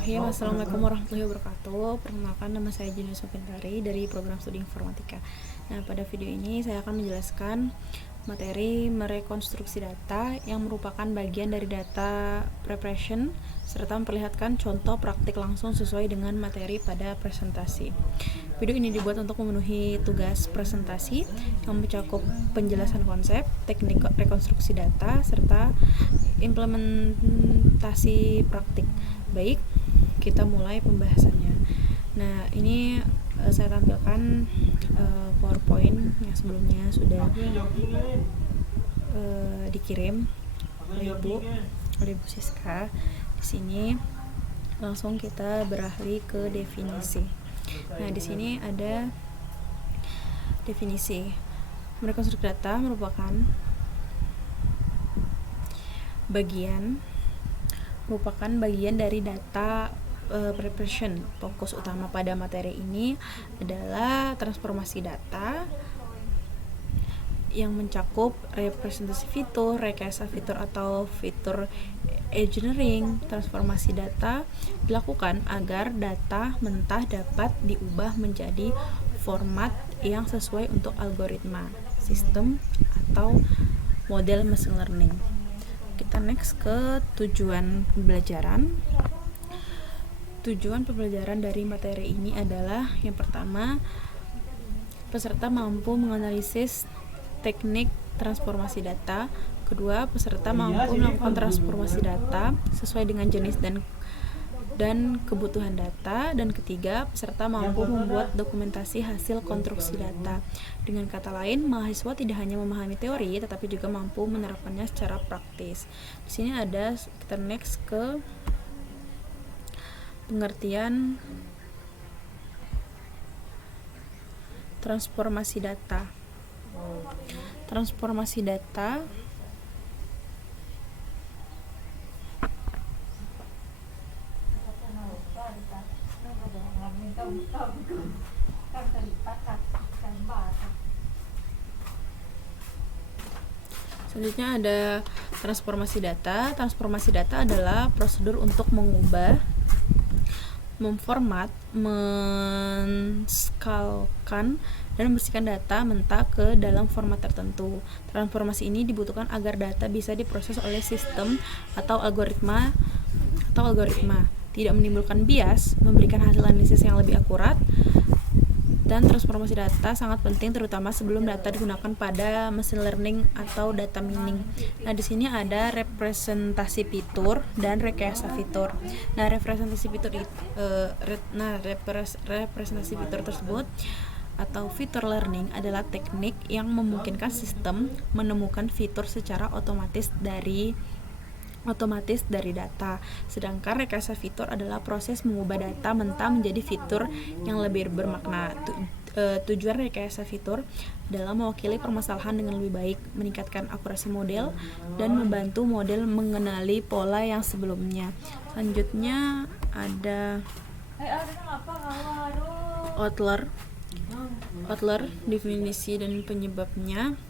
Bismillahirrahmanirrahim. Assalamualaikum warahmatullahi wabarakatuh. Perkenalkan, nama saya Jina Sopintari dari program studi informatika. Nah, pada video ini saya akan menjelaskan materi merekonstruksi data yang merupakan bagian dari data preparation serta memperlihatkan contoh praktik langsung sesuai dengan materi pada presentasi. Video ini dibuat untuk memenuhi tugas presentasi yang mencakup penjelasan konsep, teknik rekonstruksi data, serta implementasi praktik. Baik, kita mulai pembahasannya. Nah, ini saya tampilkan PowerPoint yang sebelumnya sudah dikirim oleh Ibu Siska. Di sini langsung kita beralih ke definisi. Nah, di sini ada definisi. Merekonstruksi data merupakan bagian dari data preparation. Fokus utama pada materi ini adalah transformasi data yang mencakup representasi fitur, rekayasa fitur atau fitur engineering. Transformasi data dilakukan agar data mentah dapat diubah menjadi format yang sesuai untuk algoritma, sistem, atau model machine learning. Kita next ke tujuan pembelajaran. Tujuan pembelajaran dari materi ini adalah yang pertama, peserta mampu menganalisis teknik transformasi data. Kedua, peserta mampu melakukan transformasi data sesuai dengan jenis dan kebutuhan data. Dan ketiga, peserta mampu membuat dokumentasi hasil konstruksi data. Dengan kata lain, mahasiswa tidak hanya memahami teori, tetapi juga mampu menerapkannya secara praktis. Di sini ada, kita next ke pengertian transformasi data. Transformasi data selanjutnya ada transformasi data. Transformasi data adalah prosedur untuk mengubah, memformat, menskalkan, dan membersihkan data mentah ke dalam format tertentu. Transformasi ini dibutuhkan agar data bisa diproses oleh sistem atau algoritma tidak menimbulkan bias, memberikan hasil analisis yang lebih akurat. Dan transformasi data sangat penting terutama sebelum data digunakan pada machine learning atau data mining. Nah, di sini ada representasi fitur dan rekayasa fitur. Nah, representasi fitur tersebut atau fitur learning adalah teknik yang memungkinkan sistem menemukan fitur secara otomatis dari data. Sedangkan rekayasa fitur adalah proses mengubah data mentah menjadi fitur yang lebih bermakna. Tujuan rekayasa fitur adalah mewakili permasalahan dengan lebih baik, meningkatkan akurasi model, dan membantu model mengenali pola yang sebelumnya. Selanjutnya ada outlier, definisi dan penyebabnya.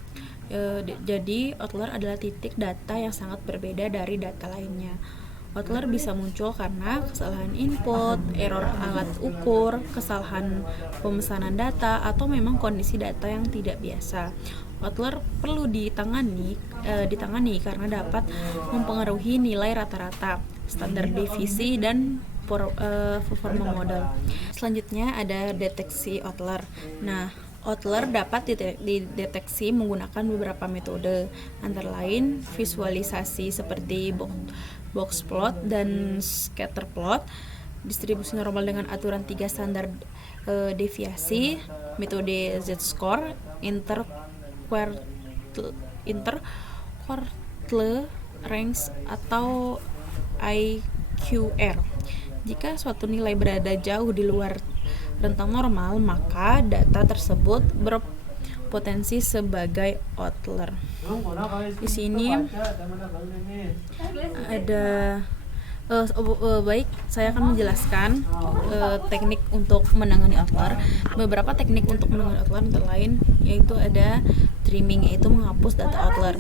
Jadi outlier adalah titik data yang sangat berbeda dari data lainnya. Outlier bisa muncul karena kesalahan input, error alat ukur, kesalahan pemesanan data, atau memang kondisi data yang tidak biasa. Outlier perlu ditangani karena dapat mempengaruhi nilai rata-rata, standar deviasi, dan performa model. Selanjutnya ada deteksi outlier. Nah, outlier dapat dideteksi menggunakan beberapa metode, antara lain visualisasi seperti box plot dan scatter plot, distribusi normal dengan aturan 3 standar deviasi, metode z-score, interquartile range, atau IQR. Jika suatu nilai berada jauh di luar rentang normal, maka data tersebut berpotensi sebagai outlier. Di sini ada Baik, saya akan menjelaskan teknik untuk menangani outlier. Beberapa teknik untuk menangani outlier antara lain yaitu ada trimming, yaitu menghapus data outlier.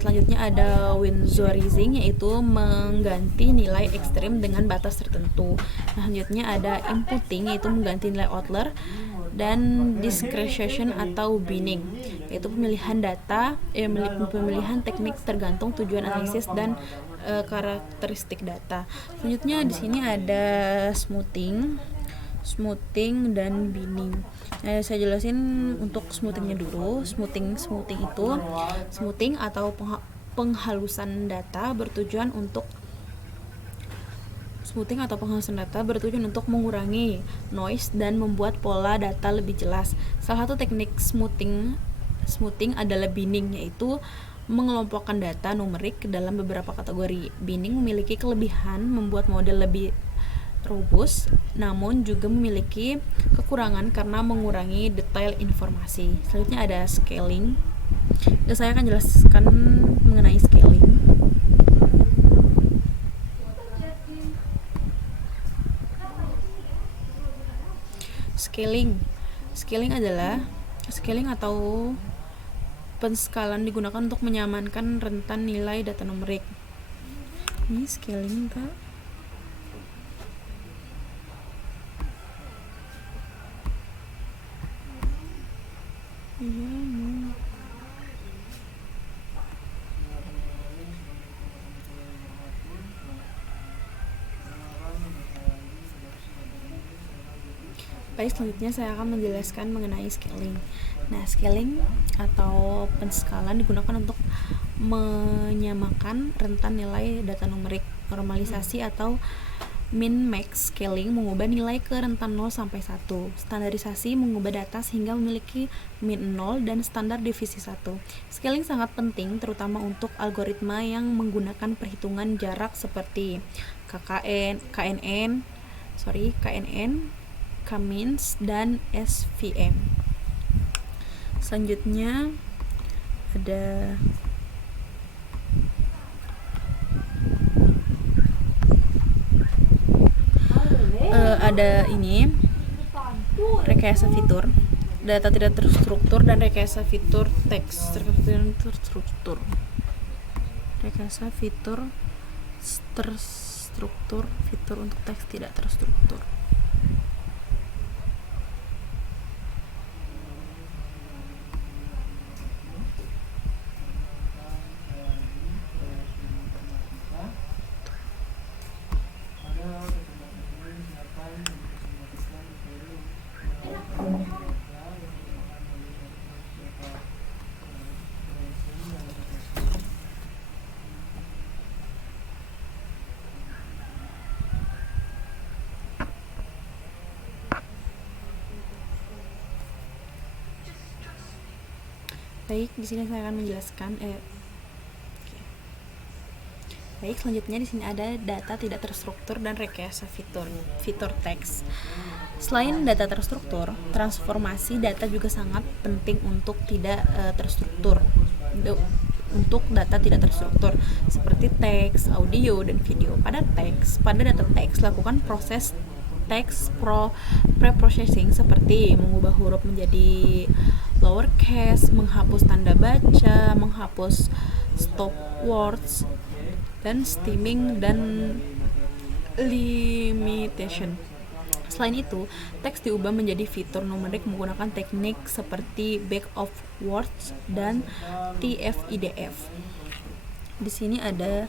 Selanjutnya ada winsorizing, yaitu mengganti nilai ekstrim dengan batas tertentu. Selanjutnya ada inputting, yaitu mengganti nilai outlier, dan discretization atau binning, yaitu pemilihan data, pemilihan teknik tergantung tujuan analisis dan karakteristik data. Selanjutnya di sini ada smoothing dan binning. Saya jelasin untuk smoothingnya dulu. Smoothing atau penghalusan data bertujuan untuk mengurangi noise dan membuat pola data lebih jelas. Salah satu teknik smoothing adalah binning, yaitu mengelompokkan data numerik ke dalam beberapa kategori. Binning memiliki kelebihan membuat model lebih robust, namun juga memiliki kekurangan karena mengurangi detail informasi. Selanjutnya ada scaling. Saya akan jelaskan mengenai scaling. Scaling atau penskalan digunakan untuk menyamankan rentan nilai data numerik. Ini scaling tak? Baik, selanjutnya saya akan menjelaskan mengenai scaling. Nah, scaling atau penskalan digunakan untuk menyamakan rentan nilai data numerik. Normalisasi atau min-max scaling mengubah nilai ke rentan 0 sampai 1. Standarisasi mengubah data sehingga memiliki min 0 dan standar divisi 1. Scaling sangat penting terutama untuk algoritma yang menggunakan perhitungan jarak seperti KNN, K-means, dan SVM. Selanjutnya ada ini rekayasa fitur, data tidak terstruktur, dan rekayasa fitur teks terstruktur. Rekayasa fitur terstruktur, fitur untuk teks tidak terstruktur. Baik, di sini saya akan menjelaskan. Baik, selanjutnya di sini ada data tidak terstruktur dan rekayasa fitur teks. Selain data terstruktur, transformasi data juga sangat penting untuk tidak terstruktur. Untuk data tidak terstruktur seperti teks, audio, dan video. Pada data teks, lakukan proses teks pre-processing seperti mengubah huruf menjadi lowercase, menghapus tanda baca, menghapus stop words, dan stemming dan limitation. Selain itu, teks diubah menjadi fitur numerik menggunakan teknik seperti back of words dan TF-IDF. Di sini ada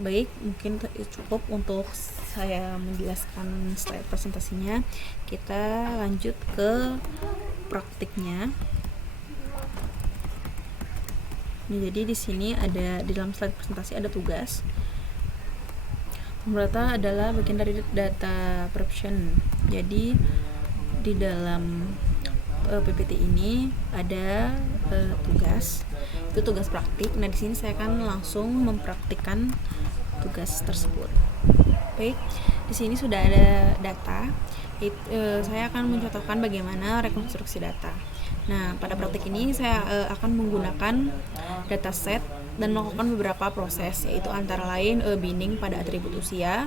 baik, mungkin cukup untuk saya menjelaskan slide presentasinya. Kita lanjut ke praktiknya. Jadi di sini ada, di dalam slide presentasi ada tugas. Data adalah bagian dari data preparation. Jadi di dalam PPT ini ada tugas, itu tugas praktik. Nah, di sini saya akan langsung mempraktikkan tugas tersebut. Baik, di sini sudah ada data. Saya akan mencontohkan bagaimana rekonstruksi data. Nah, pada praktik ini saya akan menggunakan dataset dan melakukan beberapa proses, yaitu antara lain binning pada atribut usia,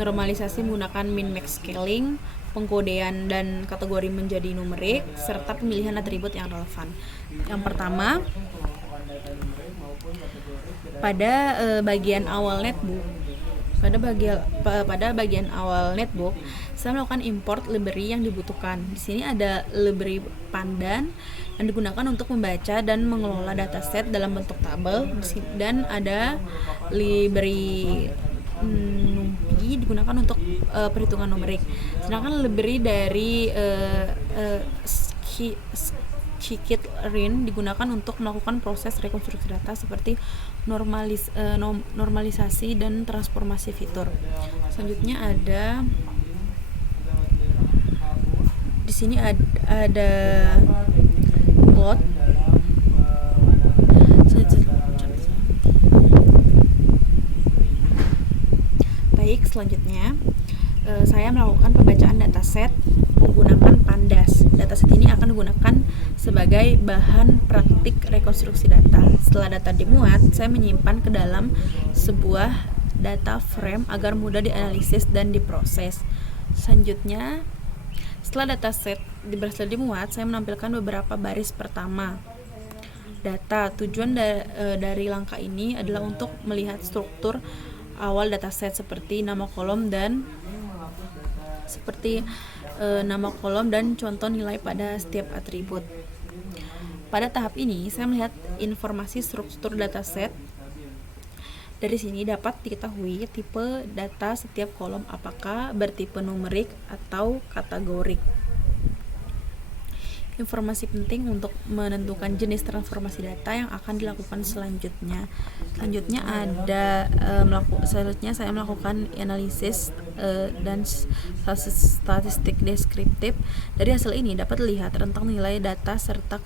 normalisasi menggunakan min-max scaling, pengkodean dan kategori menjadi numerik, serta pemilihan atribut yang relevan. Yang pertama, pada bagian awal netbook, pada bagian awal netbook, saya melakukan import library yang dibutuhkan. Di sini ada library Pandan yang digunakan untuk membaca dan mengelola dataset dalam bentuk tabel, dan ada library NumPy digunakan untuk perhitungan numerik. Sedangkan library dari scikit-learn digunakan untuk melakukan proses rekonstruksi data seperti normalisasi dan transformasi fitur. Selanjutnya ada di sini ada plot. Baik, selanjutnya saya melakukan pembacaan dataset menggunakan Pandas. Dataset ini akan digunakan sebagai bahan praktik rekonstruksi data. Setelah data dimuat, saya menyimpan ke dalam sebuah data frame agar mudah dianalisis dan diproses. Selanjutnya, setelah dataset berhasil dimuat, saya menampilkan beberapa baris pertama data. Tujuan dari langkah ini adalah untuk melihat struktur awal dataset seperti nama kolom dan contoh nilai pada setiap atribut. Pada tahap ini, saya melihat informasi struktur dataset. Dari sini dapat diketahui tipe data setiap kolom, apakah bertipe numerik atau kategorik. Informasi penting untuk menentukan jenis transformasi data yang akan dilakukan selanjutnya. Selanjutnya saya melakukan analisis dan statistik deskriptif. Dari hasil ini dapat dilihat rentang nilai data serta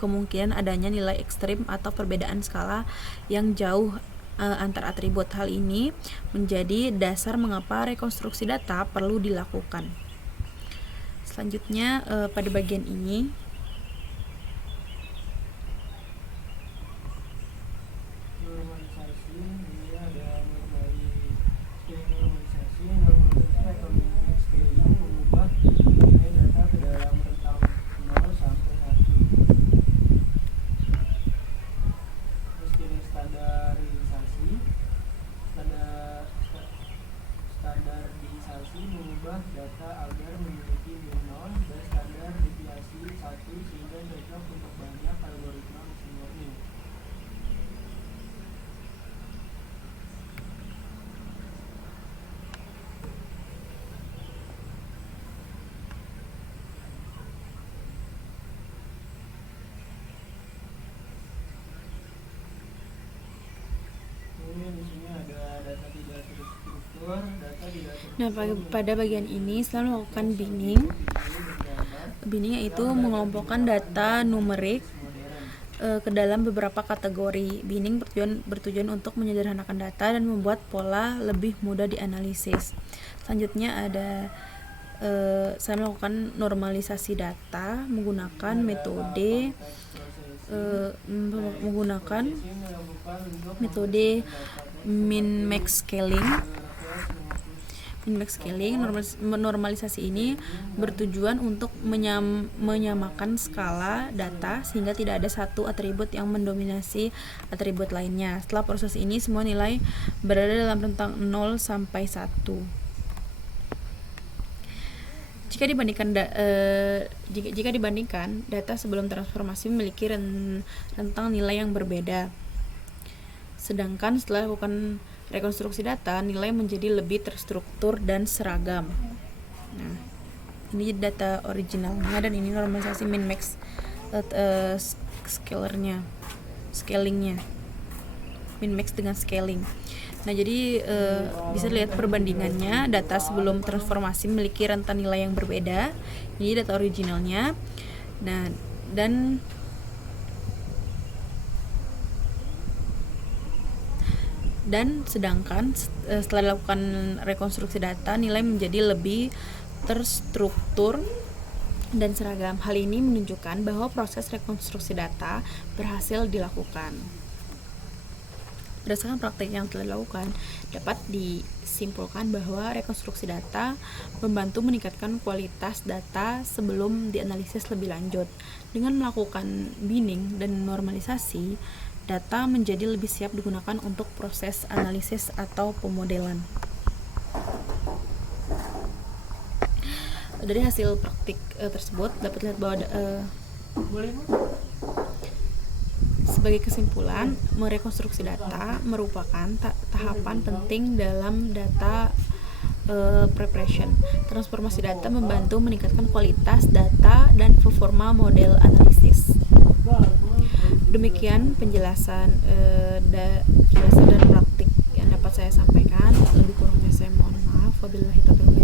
kemungkinan adanya nilai ekstrim atau perbedaan skala yang jauh antar atribut. Hal ini menjadi dasar mengapa rekonstruksi data perlu dilakukan. Selanjutnya pada bagian ini data agar memiliki binom dan standar deviasi 1 sehingga cocok untuk banyak algoritma machine learning. Kemudian di sini ada data tidak terstruktur, data tidak terstruktur. Nah, pada bagian ini saya melakukan binning. Binning yaitu mengelompokkan data numerik ke dalam beberapa kategori. Binning bertujuan untuk menyederhanakan data dan membuat pola lebih mudah dianalisis. Selanjutnya ada saya melakukan normalisasi data menggunakan metode min-max scaling. Normalisasi ini bertujuan untuk menyamakan skala data sehingga tidak ada satu atribut yang mendominasi atribut lainnya. Setelah proses ini, semua nilai berada dalam rentang 0 sampai 1. Jika dibandingkan data sebelum transformasi memiliki rentang nilai yang berbeda. Sedangkan setelah lakukan rekonstruksi data, nilai menjadi lebih terstruktur dan seragam. Nah, ini data originalnya dan ini normalisasi min-max scalingnya, min-max dengan scaling. Nah, jadi bisa lihat perbandingannya. Data sebelum transformasi memiliki rentang nilai yang berbeda. Ini data originalnya. Nah, dan sedangkan setelah dilakukan rekonstruksi data, nilai menjadi lebih terstruktur, dan seragam. Hal ini menunjukkan bahwa proses rekonstruksi data berhasil dilakukan. Berdasarkan praktik yang telah dilakukan, dapat disimpulkan bahwa rekonstruksi data membantu meningkatkan kualitas data sebelum dianalisis lebih lanjut. Dengan melakukan binning dan normalisasi, data menjadi lebih siap digunakan untuk proses analisis atau pemodelan. Dari hasil praktik tersebut dapat lihat bahwa Boleh Bu? sebagai kesimpulan, merekonstruksi data merupakan tahapan penting dalam data preparation. Transformasi data membantu meningkatkan kualitas data dan performa model analisis. Demikian penjelasan dan praktik yang dapat saya sampaikan. Lebih kurangnya saya mohon maaf. Wabillahi taufiq